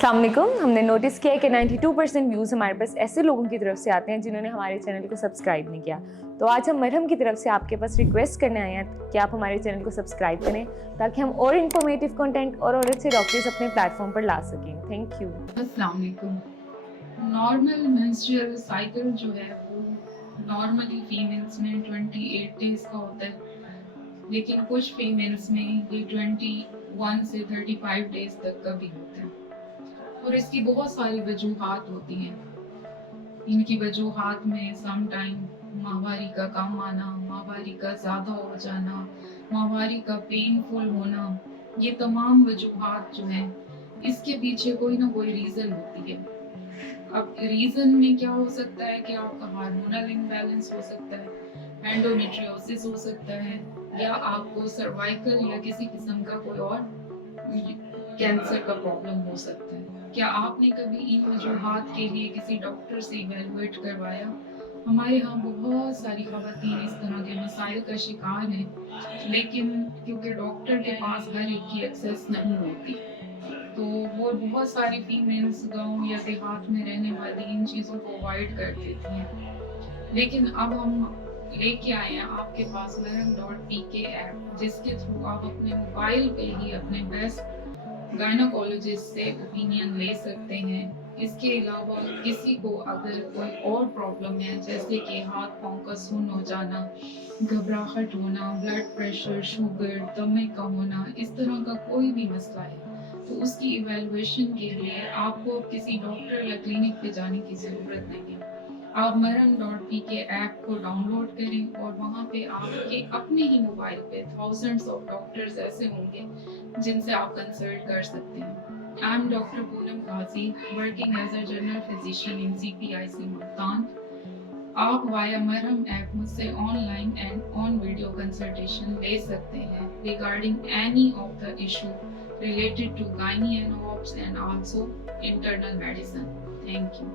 अस्सलाम वालेकुम। हमने नोटिस किया है कि 92% व्यूज़ हमारे पास ऐसे लोगों की तरफ से आते हैं जिन्होंने हमारे चैनल को सब्सक्राइब नहीं किया। तो आज हम मरहम की तरफ से आपके पास रिक्वेस्ट करने आए हैं कि आप हमारे चैनल को सब्सक्राइब करें ताकि हम और इन्फॉर्मेटिव कंटेंट और अच्छे डॉक्टर्स अपने प्लेटफॉर्म पर ला सकें। Thank you. अस्सलाम वालेकुम। नॉर्मल मेंस्ट्रुअल साइकिल जो है वो नॉर्मली फीमेल्स में 28 डेज का होता है, लेकिन कुछ फीमेल्स में ये 21 से 35 डेज तक का भी होता है और इसकी बहुत सारी वजूहात होती हैं। इनकी वजूहात में सम टाइम माहवारी का कम आना, माहवारी का ज़्यादा हो जाना, माहवारी का पेनफुल होना, ये तमाम वजूहात जो हैं इसके पीछे कोई ना कोई रीज़न होती है। अब रीज़न में क्या हो सकता है कि आपका हार्मोनल इम्बैलेंस हो सकता है, एंडोमेट्रियोसिस हो सकता है, या आपको सर्वाइकल या किसी किस्म का कोई और कैंसर का प्रॉब्लम हो सकता है। क्या आपने कभी इन वजूहात के लिए किसी डॉक्टर से इवेलुएट करवाया? हमारे यहाँ बहुत सारी ख़वातीन इस तरह के मसाइल का शिकार हैं, लेकिन क्योंकि डॉक्टर के पास हर एक की एक्सेस नहीं होती, तो वो बहुत सारी फीमेल्स गाँव या देहात में रहने वाली इन चीज़ों को अवॉइड कर देती हैं। लेकिन अब हम लेके आए हैं आपके पास Maram.pk ऐप, जिसके थ्रू आप अपने मोबाइल पे ही अपने बेस्ट गायनोकोलॉजिस्ट से ओपिनियन ले सकते हैं। इसके अलावा किसी को अगर कोई और प्रॉब्लम है, जैसे कि हाथ पाँव का सुन्न हो जाना, घबराहट होना, ब्लड प्रेशर, शुगर, दमे का होना, इस तरह का कोई भी मसला है, तो उसकी इवैल्यूएशन के लिए आपको किसी डॉक्टर या क्लिनिक पे जाने की ज़रूरत नहीं है। आप Maram.pk ऐप को डाउनलोड करें और वहाँ पे आपके अपने ही मोबाइल पे थाउजेंड्स ऑफ डॉक्टर्स ऐसे होंगे जिनसे आप कंसल्ट कर सकते हैं। I am doctor Poonam Qazi, working as a general physician in CPIC Multan. आप वाया मरहम ऐप मुझसे online and on video consultation ले सकते हैं regarding any of the issue related to gynae and obs and also internal medicine. Thank you.